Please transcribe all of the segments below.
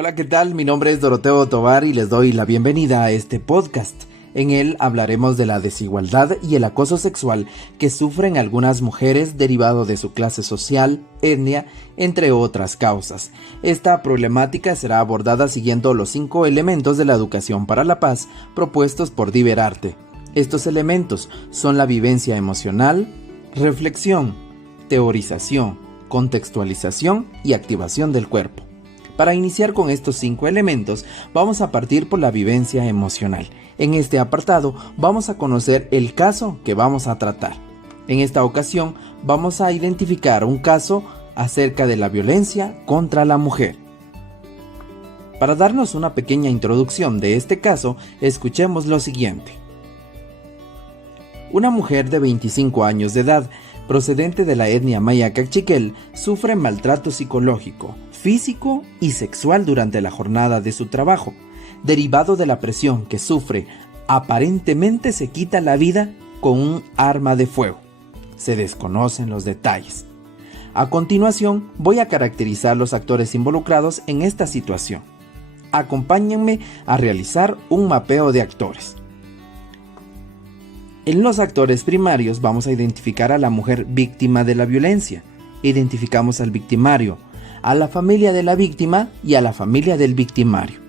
Hola, ¿qué tal? Mi nombre es Doroteo Tovar y les doy la bienvenida a este podcast. En él hablaremos de la desigualdad y el acoso sexual que sufren algunas mujeres derivado de su clase social, etnia, entre otras causas. Esta problemática será abordada siguiendo los 5 elementos de la educación para la paz propuestos por Diverarte. Estos elementos son la vivencia emocional, reflexión, teorización, contextualización y activación del cuerpo. Para iniciar con estos 5 elementos, vamos a partir por la vivencia emocional. En este apartado vamos a conocer el caso que vamos a tratar. En esta ocasión vamos a identificar un caso acerca de la violencia contra la mujer. Para darnos una pequeña introducción de este caso, escuchemos lo siguiente. Una mujer de 25 años de edad, procedente de la etnia maya cachiquel, sufre maltrato psicológico, físico y sexual durante la jornada de su trabajo. Derivado de la presión que sufre, aparentemente se quita la vida con un arma de fuego. Se desconocen los detalles. A continuación, voy a caracterizar los actores involucrados en esta situación. Acompáñenme a realizar un mapeo de actores. En los actores primarios vamos a identificar a la mujer víctima de la violencia. Identificamos al victimario, a la familia de la víctima y a la familia del victimario.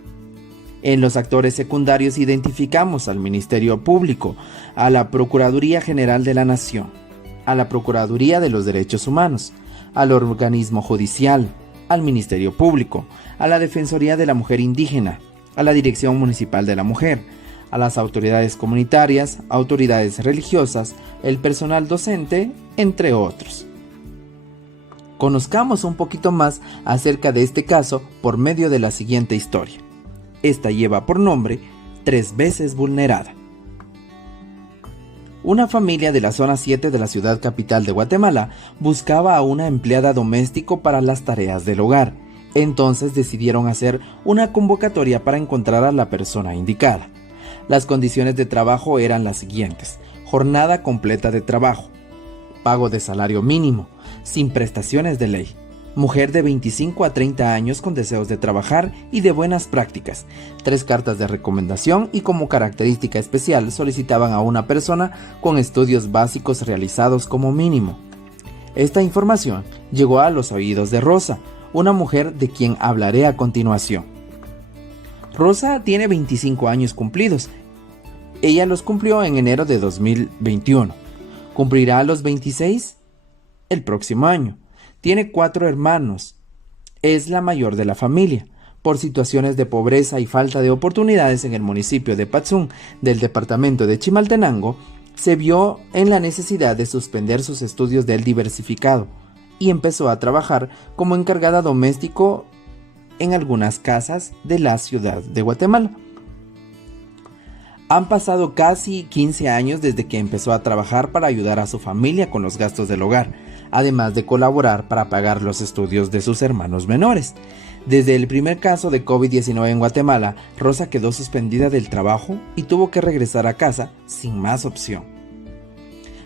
En los actores secundarios identificamos al Ministerio Público, a la Procuraduría General de la Nación, a la Procuraduría de los Derechos Humanos, al organismo judicial, al Ministerio Público, a la Defensoría de la Mujer Indígena, a la Dirección Municipal de la Mujer, a las autoridades comunitarias, autoridades religiosas, el personal docente, entre otros. Conozcamos un poquito más acerca de este caso por medio de la siguiente historia. Esta lleva por nombre 3 veces vulnerada. Una familia de la zona 7 de la ciudad capital de Guatemala buscaba a una empleada doméstico para las tareas del hogar. Entonces decidieron hacer una convocatoria para encontrar a la persona indicada. Las condiciones de trabajo eran las siguientes: jornada completa de trabajo, pago de salario mínimo, sin prestaciones de ley, mujer de 25 a 30 años con deseos de trabajar y de buenas prácticas, 3 cartas de recomendación y como característica especial solicitaban a una persona con estudios básicos realizados como mínimo. Esta información llegó a los oídos de Rosa, una mujer de quien hablaré a continuación. Rosa tiene 25 años cumplidos. Ella los cumplió en enero de 2021. Cumplirá los 26 el próximo año. Tiene 4 hermanos. Es la mayor de la familia. Por situaciones de pobreza y falta de oportunidades en el municipio de Patzún, del departamento de Chimaltenango, se vio en la necesidad de suspender sus estudios del diversificado y empezó a trabajar como encargada doméstico en algunas casas de la ciudad de Guatemala. Han pasado casi 15 años desde que empezó a trabajar para ayudar a su familia con los gastos del hogar, además de colaborar para pagar los estudios de sus hermanos menores. Desde el primer caso de COVID-19 en Guatemala, Rosa quedó suspendida del trabajo y tuvo que regresar a casa sin más opción.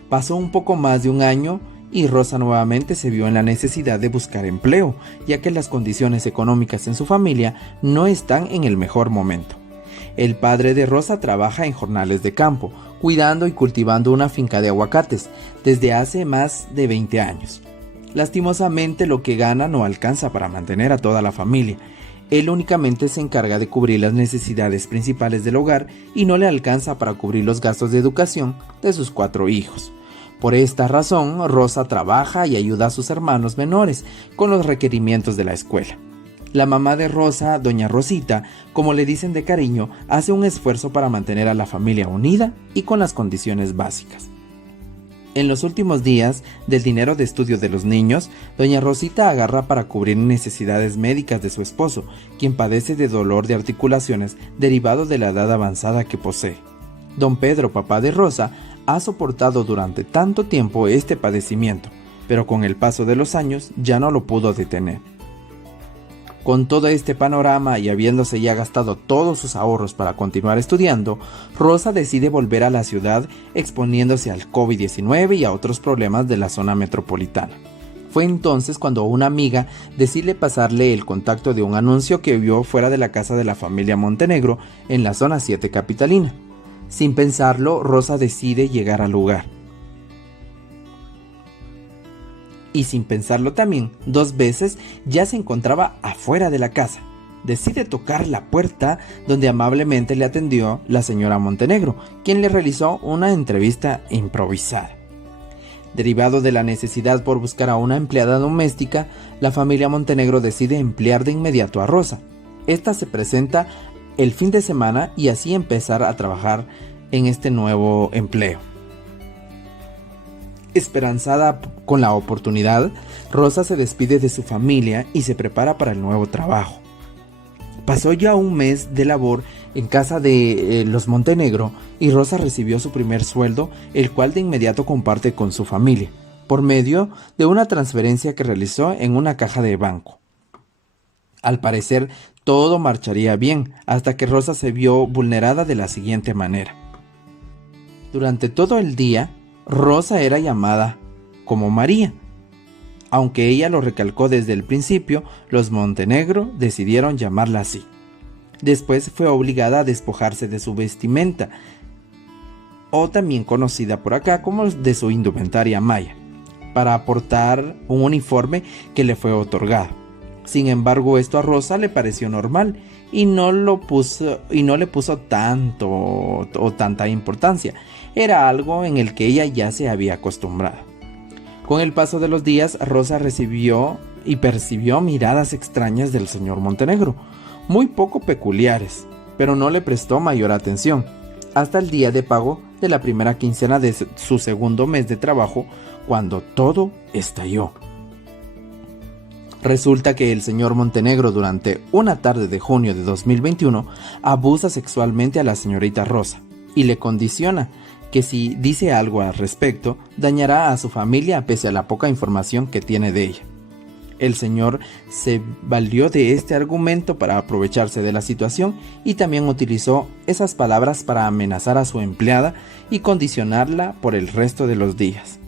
Pasó un poco más de un año y Rosa nuevamente se vio en la necesidad de buscar empleo, ya que las condiciones económicas en su familia no están en el mejor momento. El padre de Rosa trabaja en jornales de campo, cuidando y cultivando una finca de aguacates desde hace más de 20 años. Lastimosamente, lo que gana no alcanza para mantener a toda la familia. Él únicamente se encarga de cubrir las necesidades principales del hogar y no le alcanza para cubrir los gastos de educación de sus 4 hijos. Por esta razón, Rosa trabaja y ayuda a sus hermanos menores con los requerimientos de la escuela. La mamá de Rosa, doña Rosita, como le dicen de cariño, hace un esfuerzo para mantener a la familia unida y con las condiciones básicas. En los últimos días del dinero de estudio de los niños, doña Rosita agarra para cubrir necesidades médicas de su esposo, quien padece de dolor de articulaciones derivado de la edad avanzada que posee. Don Pedro, papá de Rosa, ha soportado durante tanto tiempo este padecimiento, pero con el paso de los años ya no lo pudo detener. Con todo este panorama y habiéndose ya gastado todos sus ahorros para continuar estudiando, Rosa decide volver a la ciudad exponiéndose al COVID-19 y a otros problemas de la zona metropolitana. Fue entonces cuando una amiga decide pasarle el contacto de un anuncio que vio fuera de la casa de la familia Montenegro en la zona 7 capitalina. Sin pensarlo, Rosa decide llegar al lugar. Y sin pensarlo también, 2 veces ya se encontraba afuera de la casa. Decide tocar la puerta, donde amablemente le atendió la señora Montenegro, quien le realizó una entrevista improvisada. Derivado de la necesidad por buscar a una empleada doméstica, la familia Montenegro decide emplear de inmediato a Rosa. Esta se presenta el fin de semana y así empezar a trabajar en este nuevo empleo. Esperanzada con la oportunidad, Rosa se despide de su familia y se prepara para el nuevo trabajo. Pasó ya un mes de labor en casa de los Montenegro y Rosa recibió su primer sueldo, el cual de inmediato comparte con su familia, por medio de una transferencia que realizó en una caja de banco. Al parecer, todo marcharía bien, hasta que Rosa se vio vulnerada de la siguiente manera. Durante todo el día, Rosa era llamada como María. Aunque ella lo recalcó desde el principio, los Montenegro decidieron llamarla así. Después fue obligada a despojarse de su vestimenta, o también conocida por acá como de su indumentaria maya, para aportar un uniforme que le fue otorgado. Sin embargo, esto a Rosa le pareció normal y no le puso tanta importancia. Era algo en el que ella ya se había acostumbrado. Con el paso de los días, Rosa recibió y percibió miradas extrañas del señor Montenegro, muy poco peculiares, pero no le prestó mayor atención, hasta el día de pago de la primera quincena de su segundo mes de trabajo, cuando todo estalló. Resulta que el señor Montenegro, durante una tarde de junio de 2021, abusa sexualmente a la señorita Rosa y le condiciona que si dice algo al respecto, dañará a su familia pese a la poca información que tiene de ella. El señor se valió de este argumento para aprovecharse de la situación y también utilizó esas palabras para amenazar a su empleada y condicionarla por el resto de los días.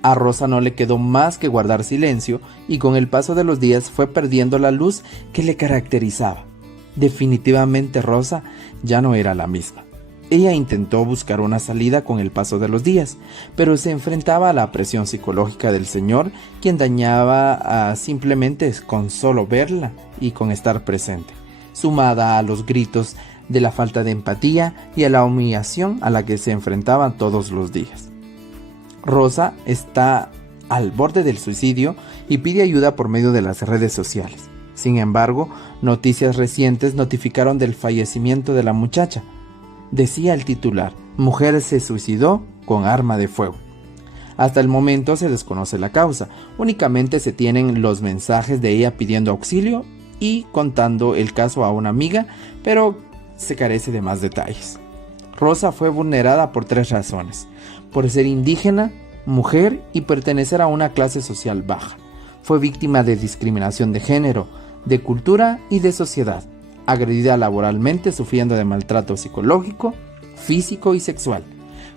A Rosa no le quedó más que guardar silencio y con el paso de los días fue perdiendo la luz que le caracterizaba. Definitivamente Rosa ya no era la misma. Ella intentó buscar una salida con el paso de los días, pero se enfrentaba a la presión psicológica del señor, quien dañaba simplemente con solo verla y con estar presente, sumada a los gritos de la falta de empatía y a la humillación a la que se enfrentaba todos los días. Rosa está al borde del suicidio y pide ayuda por medio de las redes sociales. Sin embargo, noticias recientes notificaron del fallecimiento de la muchacha. Decía el titular: mujer se suicidó con arma de fuego. Hasta el momento se desconoce la causa, únicamente se tienen los mensajes de ella pidiendo auxilio y contando el caso a una amiga, pero se carece de más detalles. Rosa fue vulnerada por 3 razones: por ser indígena, mujer y pertenecer a una clase social baja. Fue víctima de discriminación de género, de cultura y de sociedad. Agredida laboralmente, sufriendo de maltrato psicológico, físico y sexual.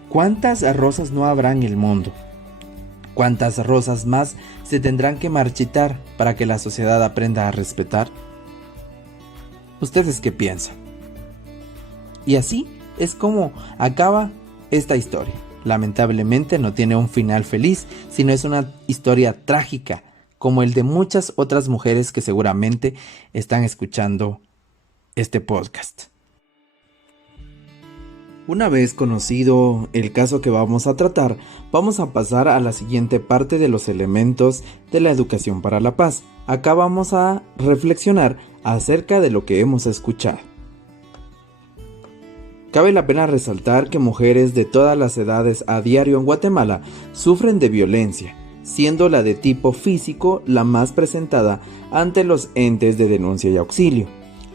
¿Cuántas Rosas no habrá en el mundo? ¿Cuántas Rosas más se tendrán que marchitar para que la sociedad aprenda a respetar? ¿Ustedes qué piensan? Y así es como acaba esta historia. Lamentablemente no tiene un final feliz, sino es una historia trágica, como el de muchas otras mujeres que seguramente están escuchando este podcast. Una vez conocido el caso que vamos a tratar, vamos a pasar a la siguiente parte de los elementos de la educación para la paz. Acá vamos a reflexionar acerca de lo que hemos escuchado. Cabe la pena resaltar que mujeres de todas las edades a diario en Guatemala sufren de violencia, siendo la de tipo físico la más presentada ante los entes de denuncia y auxilio.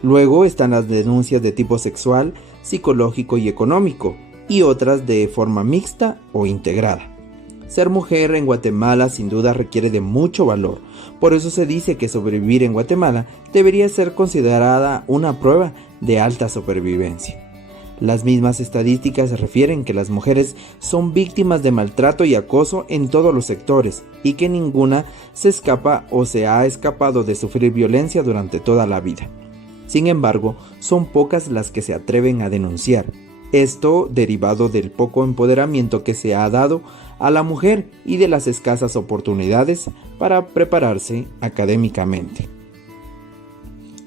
Luego están las denuncias de tipo sexual, psicológico y económico, y otras de forma mixta o integrada. Ser mujer en Guatemala sin duda requiere de mucho valor, por eso se dice que sobrevivir en Guatemala debería ser considerada una prueba de alta supervivencia. Las mismas estadísticas refieren que las mujeres son víctimas de maltrato y acoso en todos los sectores y que ninguna se escapa o se ha escapado de sufrir violencia durante toda la vida. Sin embargo, son pocas las que se atreven a denunciar. Esto derivado del poco empoderamiento que se ha dado a la mujer y de las escasas oportunidades para prepararse académicamente.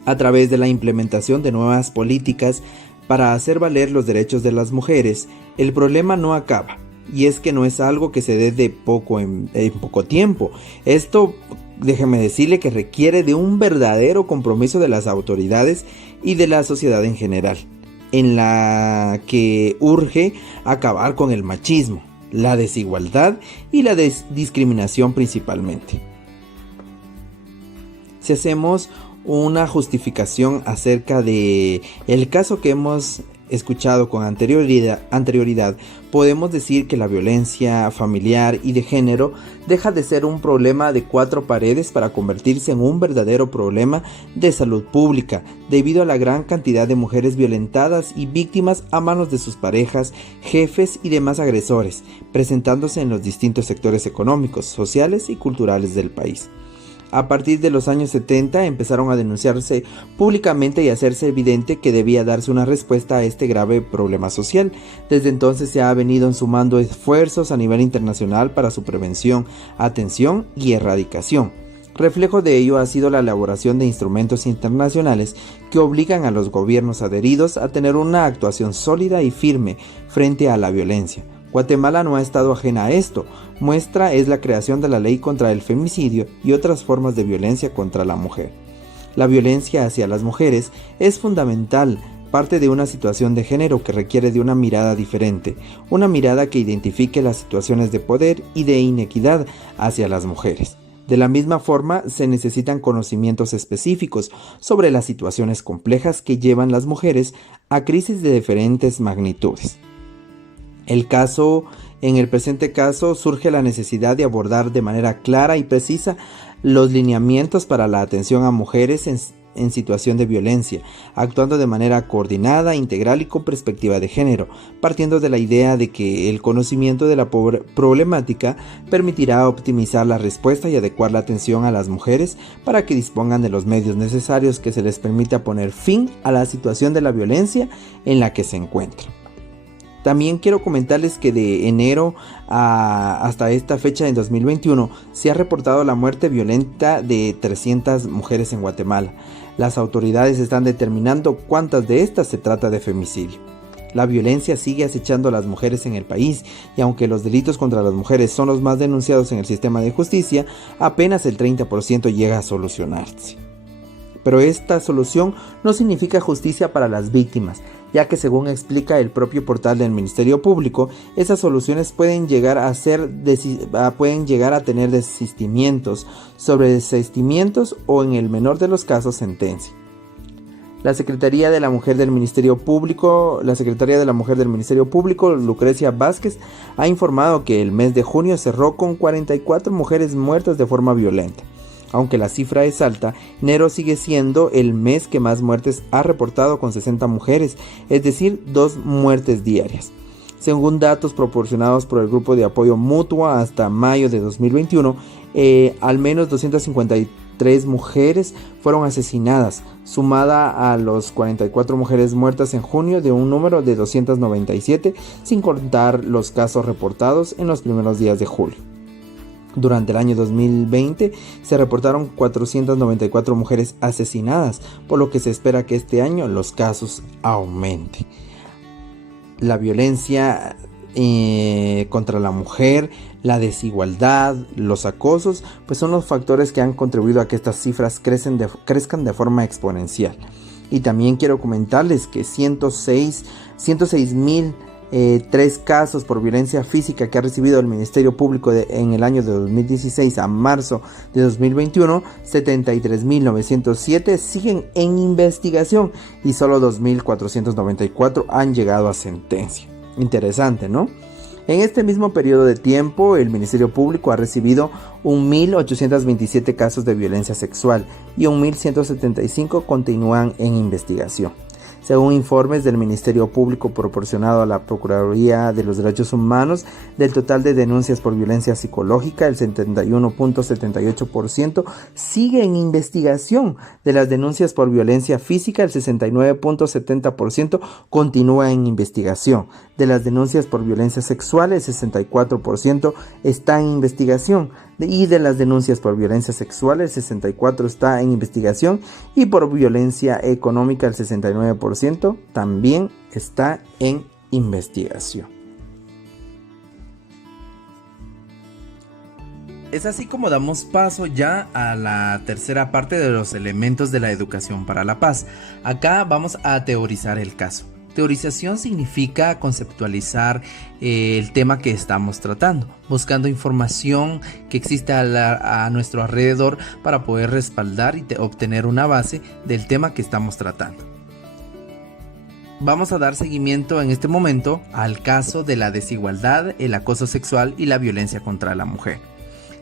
A través de la implementación de nuevas políticas para hacer valer los derechos de las mujeres, el problema no acaba, y es que no es algo que se dé de poco en poco tiempo. Esto, déjeme decirle, que requiere de un verdadero compromiso de las autoridades y de la sociedad en general, en la que urge acabar con el machismo, la desigualdad y la discriminación principalmente. Si hacemos una justificación acerca de el caso que hemos escuchado con anterioridad, podemos decir que la violencia familiar y de género deja de ser un problema de cuatro paredes para convertirse en un verdadero problema de salud pública, debido a la gran cantidad de mujeres violentadas y víctimas a manos de sus parejas, jefes y demás agresores, presentándose en los distintos sectores económicos, sociales y culturales del país. A partir de los años 70 empezaron a denunciarse públicamente y a hacerse evidente que debía darse una respuesta a este grave problema social. Desde entonces se ha venido sumando esfuerzos a nivel internacional para su prevención, atención y erradicación. Reflejo de ello ha sido la elaboración de instrumentos internacionales que obligan a los gobiernos adheridos a tener una actuación sólida y firme frente a la violencia. Guatemala no ha estado ajena a esto. Muestra es la creación de la ley contra el femicidio y otras formas de violencia contra la mujer. La violencia hacia las mujeres es fundamental, parte de una situación de género que requiere de una mirada diferente, una mirada que identifique las situaciones de poder y de inequidad hacia las mujeres. De la misma forma, se necesitan conocimientos específicos sobre las situaciones complejas que llevan las mujeres a crisis de diferentes magnitudes. En el presente caso surge la necesidad de abordar de manera clara y precisa los lineamientos para la atención a mujeres en situación de violencia, actuando de manera coordinada, integral y con perspectiva de género, partiendo de la idea de que el conocimiento de la problemática permitirá optimizar la respuesta y adecuar la atención a las mujeres para que dispongan de los medios necesarios que se les permita poner fin a la situación de la violencia en la que se encuentran. También quiero comentarles que de enero hasta esta fecha en 2021 se ha reportado la muerte violenta de 300 mujeres en Guatemala. Las autoridades están determinando cuántas de estas se trata de femicidio. La violencia sigue acechando a las mujeres en el país y aunque los delitos contra las mujeres son los más denunciados en el sistema de justicia, apenas el 30% llega a solucionarse. Pero esta solución no significa justicia para las víctimas, ya que según explica el propio portal del Ministerio Público, esas soluciones pueden llegar a tener desistimientos, sobredesistimientos o en el menor de los casos sentencia. La Secretaría de la Mujer del Ministerio Público, Lucrecia Vázquez, ha informado que el mes de junio cerró con 44 mujeres muertas de forma violenta. Aunque la cifra es alta, enero sigue siendo el mes que más muertes ha reportado con 60 mujeres, es decir, 2 muertes diarias. Según datos proporcionados por el Grupo de Apoyo Mutuo hasta mayo de 2021, al menos 253 mujeres fueron asesinadas, sumada a los 44 mujeres muertas en junio de un número de 297, sin contar los casos reportados en los primeros días de julio. Durante el año 2020 se reportaron 494 mujeres asesinadas, por lo que se espera que este año los casos aumenten. La violencia contra la mujer, la desigualdad, los acosos, pues son los factores que han contribuido a que estas cifras crezcan de forma exponencial. Y también quiero comentarles que 106.003 casos por violencia física que ha recibido el Ministerio Público en el año de 2016 a marzo de 2021, 73.907 siguen en investigación y solo 2.494 han llegado a sentencia. Interesante, ¿no? En este mismo periodo de tiempo, el Ministerio Público ha recibido 1.827 casos de violencia sexual y 1.175 continúan en investigación. Según informes del Ministerio Público proporcionado a la Procuraduría de los Derechos Humanos, del total de denuncias por violencia psicológica, el 71.78% sigue en investigación. De las denuncias por violencia física, el 69.70% continúa en investigación. De las denuncias por violencia sexual, el 64% está en investigación. Y de las denuncias por violencia sexual, el 64% está en investigación. Y por violencia económica, el 69% también está en investigación. Es así como damos paso ya a la tercera parte de los elementos de la educación para la paz. Acá vamos a teorizar el caso. Teorización significa conceptualizar el tema que estamos tratando, buscando información que exista a nuestro alrededor para poder respaldar y obtener una base del tema que estamos tratando. Vamos a dar seguimiento en este momento al caso de la desigualdad, el acoso sexual y la violencia contra la mujer.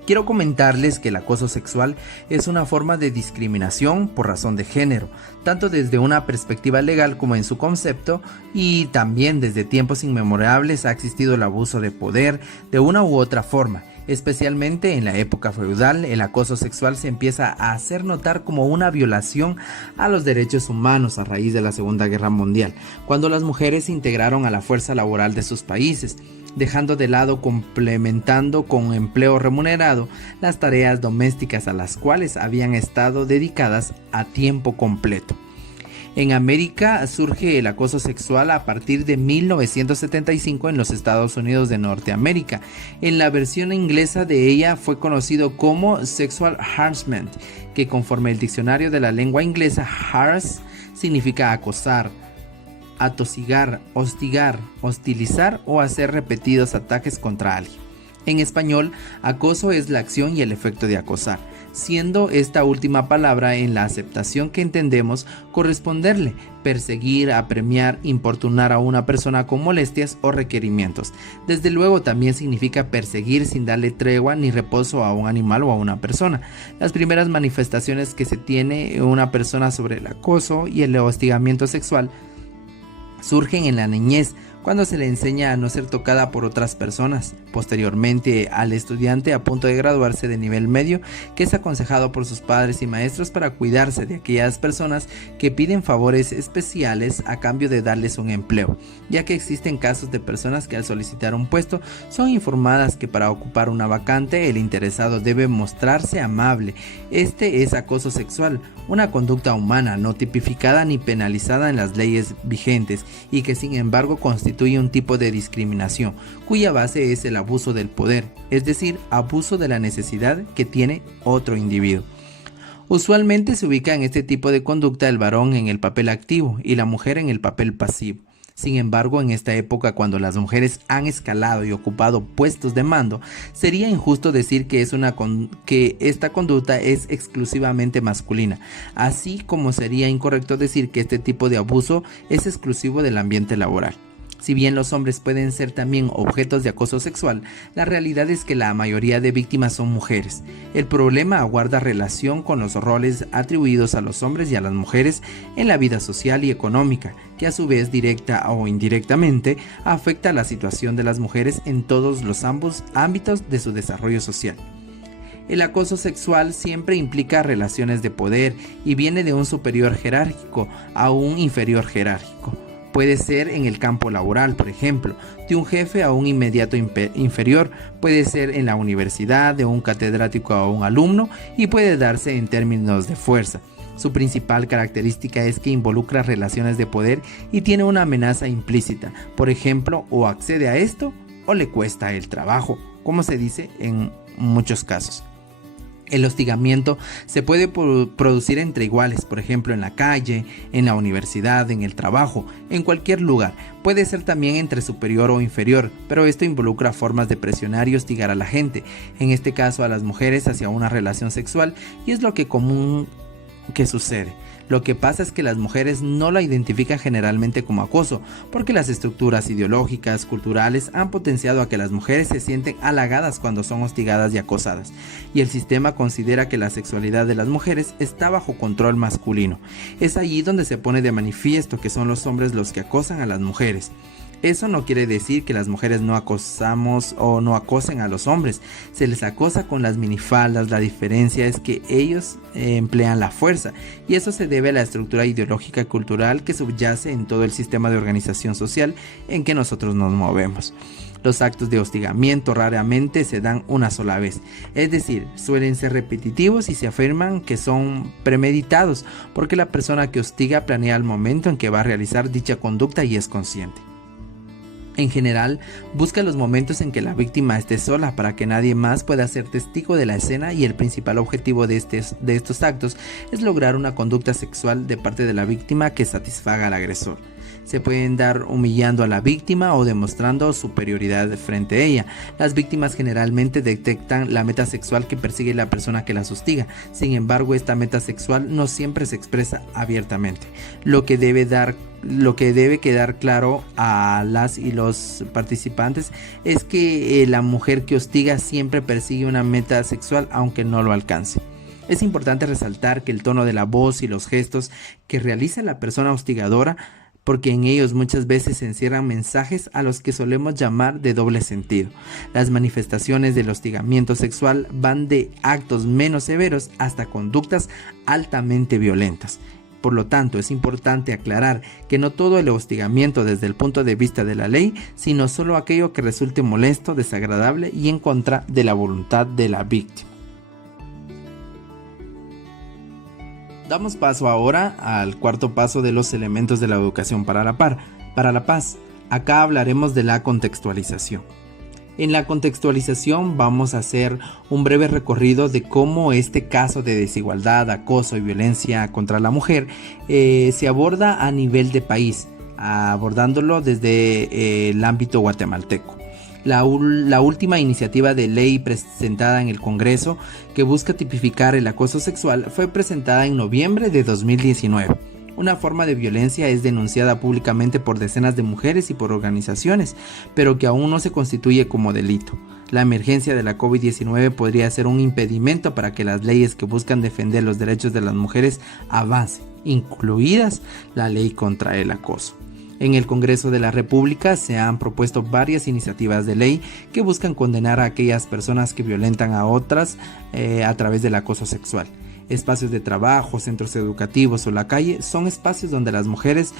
Quiero comentarles que el acoso sexual es una forma de discriminación por razón de género, tanto desde una perspectiva legal como en su concepto, y también desde tiempos inmemorables ha existido el abuso de poder de una u otra forma. Especialmente en la época feudal, el acoso sexual se empieza a hacer notar como una violación a los derechos humanos a raíz de la Segunda Guerra Mundial, cuando las mujeres se integraron a la fuerza laboral de sus países, dejando de lado, complementando con empleo remunerado, las tareas domésticas a las cuales habían estado dedicadas a tiempo completo. En América surge el acoso sexual a partir de 1975 en los Estados Unidos de Norteamérica. En la versión inglesa de ella fue conocido como sexual harassment, que conforme el diccionario de la lengua inglesa, harass significa acosar, atosigar, hostigar, hostilizar o hacer repetidos ataques contra alguien. En español, acoso es la acción y el efecto de acosar, siendo esta última palabra en la aceptación que entendemos corresponderle, perseguir, apremiar, importunar a una persona con molestias o requerimientos. Desde luego también significa perseguir sin darle tregua ni reposo a un animal o a una persona. Las primeras manifestaciones que se tiene una persona sobre el acoso y el hostigamiento sexual surgen en la niñez, cuando se le enseña a no ser tocada por otras personas. Posteriormente, al estudiante a punto de graduarse de nivel medio, que es aconsejado por sus padres y maestros para cuidarse de aquellas personas que piden favores especiales a cambio de darles un empleo, ya que existen casos de personas que al solicitar un puesto son informadas que para ocupar una vacante el interesado debe mostrarse amable. Este es acoso sexual, una conducta humana no tipificada ni penalizada en las leyes vigentes y que sin embargo constituye un tipo de discriminación, cuya base es el abuso del poder, es decir, abuso de la necesidad que tiene otro individuo. Usualmente se ubica en este tipo de conducta el varón en el papel activo y la mujer en el papel pasivo. Sin embargo, en esta época, cuando las mujeres han escalado y ocupado puestos de mando, sería injusto decir que esta conducta es exclusivamente masculina, así como sería incorrecto decir que este tipo de abuso es exclusivo del ambiente laboral. Si bien los hombres pueden ser también objetos de acoso sexual, la realidad es que la mayoría de víctimas son mujeres. El problema guarda relación con los roles atribuidos a los hombres y a las mujeres en la vida social y económica, que a su vez directa o indirectamente afecta la situación de las mujeres en todos los ambos ámbitos de su desarrollo social. El acoso sexual siempre implica relaciones de poder y viene de un superior jerárquico a un inferior jerárquico. Puede ser en el campo laboral, por ejemplo, de un jefe a un inmediato inferior, puede ser en la universidad, de un catedrático a un alumno, y puede darse en términos de fuerza. Su principal característica es que involucra relaciones de poder y tiene una amenaza implícita. Por ejemplo, o accede a esto o le cuesta el trabajo, como se dice en muchos casos. El hostigamiento se puede producir entre iguales, por ejemplo en la calle, en la universidad, en el trabajo, en cualquier lugar. Puede ser también entre superior o inferior, pero esto involucra formas de presionar y hostigar a la gente, en este caso a las mujeres hacia una relación sexual, y es lo que común que sucede. Lo que pasa es que las mujeres no la identifican generalmente como acoso, porque las estructuras ideológicas, culturales han potenciado a que las mujeres se sienten halagadas cuando son hostigadas y acosadas, y el sistema considera que la sexualidad de las mujeres está bajo control masculino. Es allí donde se pone de manifiesto que son los hombres los que acosan a las mujeres. Eso no quiere decir que las mujeres no acosamos o no acosen a los hombres. Se les acosa con las minifaldas. La diferencia es que ellos emplean la fuerza, y eso se debe a la estructura ideológica y cultural que subyace en todo el sistema de organización social en que nosotros nos movemos. Los actos de hostigamiento raramente se dan una sola vez, es decir, suelen ser repetitivos y se afirman que son premeditados, porque la persona que hostiga planea el momento en que va a realizar dicha conducta y es consciente. En general, busca los momentos en que la víctima esté sola para que nadie más pueda ser testigo de la escena, y el principal objetivo de estos actos es lograr una conducta sexual de parte de la víctima que satisfaga al agresor. Se pueden dar humillando a la víctima o demostrando superioridad frente a ella. Las víctimas generalmente detectan la meta sexual que persigue la persona que las hostiga. Sin embargo, esta meta sexual no siempre se expresa abiertamente. Lo que debe quedar claro a las y los participantes es que la mujer que hostiga siempre persigue una meta sexual aunque no lo alcance. Es importante resaltar que el tono de la voz y los gestos que realiza la persona hostigadora, porque en ellos muchas veces se encierran mensajes a los que solemos llamar de doble sentido. Las manifestaciones del hostigamiento sexual van de actos menos severos hasta conductas altamente violentas. Por lo tanto, es importante aclarar que no todo el hostigamiento desde el punto de vista de la ley, sino solo aquello que resulte molesto, desagradable y en contra de la voluntad de la víctima. Damos paso ahora al cuarto paso de los elementos de la educación para la paz. Acá hablaremos de la contextualización. En la contextualización vamos a hacer un breve recorrido de cómo este caso de desigualdad, acoso y violencia contra la mujer se aborda a nivel de país, abordándolo desde el ámbito guatemalteco. La última iniciativa de ley presentada en el Congreso, que busca tipificar el acoso sexual, fue presentada en noviembre de 2019. Una forma de violencia es denunciada públicamente por decenas de mujeres y por organizaciones, pero que aún no se constituye como delito. La emergencia de la COVID-19 podría ser un impedimento para que las leyes que buscan defender los derechos de las mujeres avancen, incluidas la ley contra el acoso. En el Congreso de la República se han propuesto varias iniciativas de ley que buscan condenar a aquellas personas que violentan a otras a través del acoso sexual. Espacios de trabajo, centros educativos o la calle son espacios donde las mujeres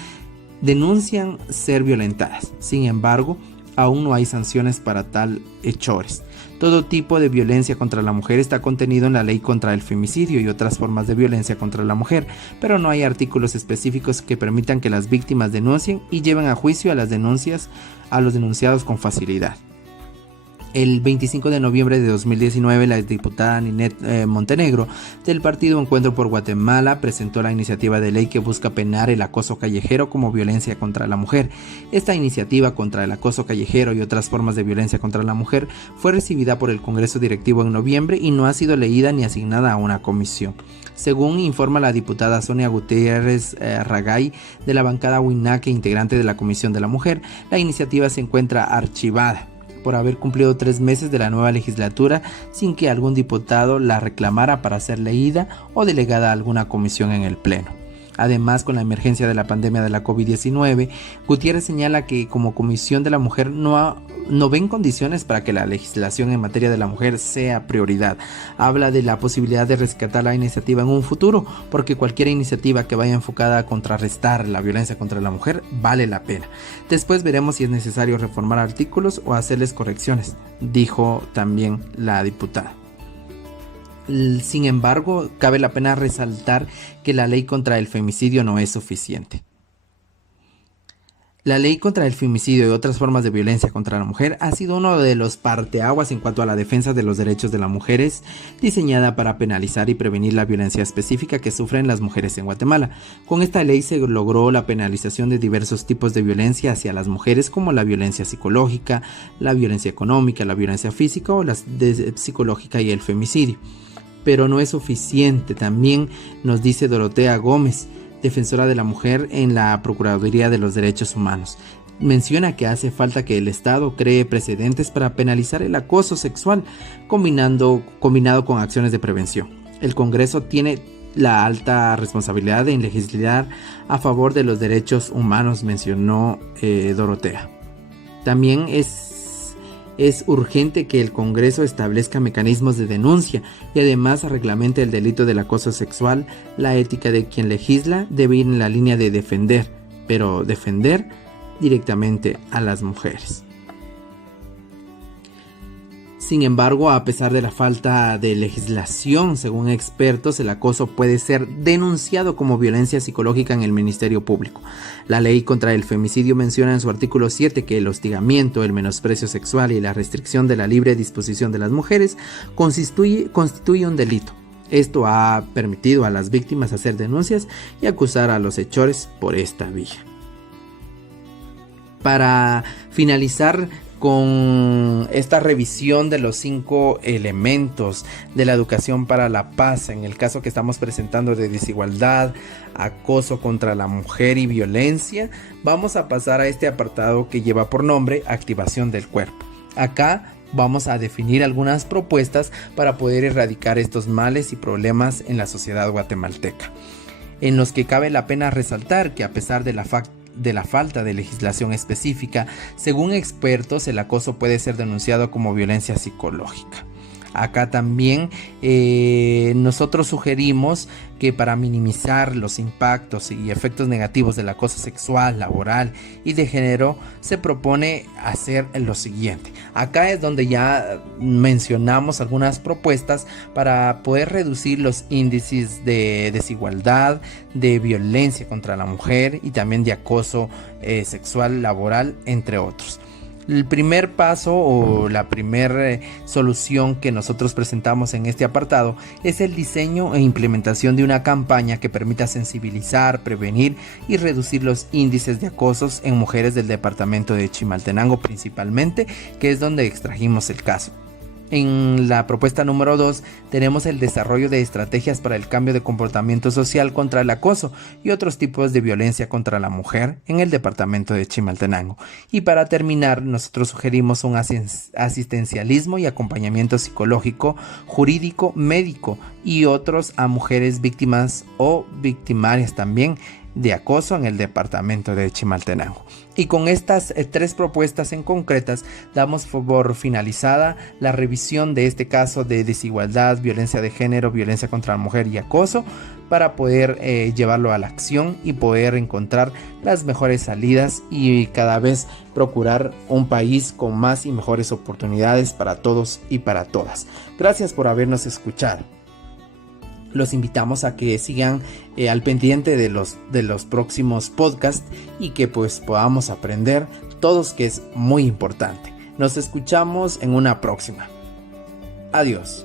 denuncian ser violentadas. Sin embargo, aún no hay sanciones para tal hechores. Todo tipo de violencia contra la mujer está contenido en la ley contra el femicidio y otras formas de violencia contra la mujer, pero no hay artículos específicos que permitan que las víctimas denuncien y lleven a juicio a los denunciados con facilidad. El 25 de noviembre de 2019, la exdiputada Ninette Montenegro del partido Encuentro por Guatemala presentó la iniciativa de ley que busca penar el acoso callejero como violencia contra la mujer. Esta iniciativa contra el acoso callejero y otras formas de violencia contra la mujer fue recibida por el Congreso Directivo en noviembre y no ha sido leída ni asignada a una comisión. Según informa la diputada Sonia Gutiérrez Ragay de la bancada Huinaque, integrante de la Comisión de la Mujer, la iniciativa se encuentra archivada por haber cumplido 3 meses de la nueva legislatura sin que algún diputado la reclamara para ser leída o delegada a alguna comisión en el Pleno. Además, con la emergencia de la pandemia de la COVID-19, Gutiérrez señala que como Comisión de la Mujer no ven condiciones para que la legislación en materia de la mujer sea prioridad. Habla de la posibilidad de rescatar la iniciativa en un futuro, porque cualquier iniciativa que vaya enfocada a contrarrestar la violencia contra la mujer vale la pena. Después veremos si es necesario reformar artículos o hacerles correcciones, dijo también la diputada. Sin embargo, cabe la pena resaltar que la ley contra el femicidio no es suficiente. La ley contra el femicidio y otras formas de violencia contra la mujer ha sido uno de los parteaguas en cuanto a la defensa de los derechos de las mujeres, diseñada para penalizar y prevenir la violencia específica que sufren las mujeres en Guatemala. Con esta ley se logró la penalización de diversos tipos de violencia hacia las mujeres, como la violencia psicológica, la violencia económica, la violencia física o la psicológica y el femicidio. pero no es suficiente. También nos dice Dorotea Gómez, defensora de la mujer en la Procuraduría de los Derechos Humanos. Menciona que hace falta que el Estado cree precedentes para penalizar el acoso sexual, combinado con acciones de prevención. El Congreso tiene la alta responsabilidad de legislar a favor de los derechos humanos, mencionó Dorotea. También es urgente que el Congreso establezca mecanismos de denuncia y además reglamente el delito del acoso sexual. La ética de quien legisla debe ir en la línea de defender, pero defender directamente a las mujeres. Sin embargo, a pesar de la falta de legislación, según expertos, el acoso puede ser denunciado como violencia psicológica en el Ministerio Público. La ley contra el femicidio menciona en su artículo 7 que el hostigamiento, el menosprecio sexual y la restricción de la libre disposición de las mujeres constituye un delito. Esto ha permitido a las víctimas hacer denuncias y acusar a los hechores por esta vía. Para finalizar con esta revisión de los 5 elementos de la educación para la paz, en el caso que estamos presentando de desigualdad, acoso contra la mujer y violencia, vamos a pasar a este apartado que lleva por nombre activación del cuerpo. Acá vamos a definir algunas propuestas para poder erradicar estos males y problemas en la sociedad guatemalteca, en los que cabe la pena resaltar que a pesar de la falta de legislación específica, según expertos, el acoso puede ser denunciado como violencia psicológica. Acá también nosotros sugerimos que para minimizar los impactos y efectos negativos del acoso sexual, laboral y de género, se propone hacer lo siguiente. Acá es donde ya mencionamos algunas propuestas para poder reducir los índices de desigualdad, de violencia contra la mujer y también de acoso sexual, laboral, entre otros. El primer paso o la primera solución que nosotros presentamos en este apartado es el diseño e implementación de una campaña que permita sensibilizar, prevenir y reducir los índices de acosos en mujeres del departamento de Chimaltenango principalmente, que es donde extrajimos el caso. En la propuesta número 2 tenemos el desarrollo de estrategias para el cambio de comportamiento social contra el acoso y otros tipos de violencia contra la mujer en el departamento de Chimaltenango. Y para terminar, nosotros sugerimos un asistencialismo y acompañamiento psicológico, jurídico, médico y otros a mujeres víctimas o victimarias también de acoso en el departamento de Chimaltenango. Y con estas 3 propuestas en concretas damos por finalizada la revisión de este caso de desigualdad, violencia de género, violencia contra la mujer y acoso, para poder llevarlo a la acción y poder encontrar las mejores salidas y cada vez procurar un país con más y mejores oportunidades para todos y para todas. Gracias por habernos escuchado. Los invitamos a que sigan al pendiente de los próximos podcasts y que pues podamos aprender todos, que es muy importante. Nos escuchamos en una próxima. Adiós.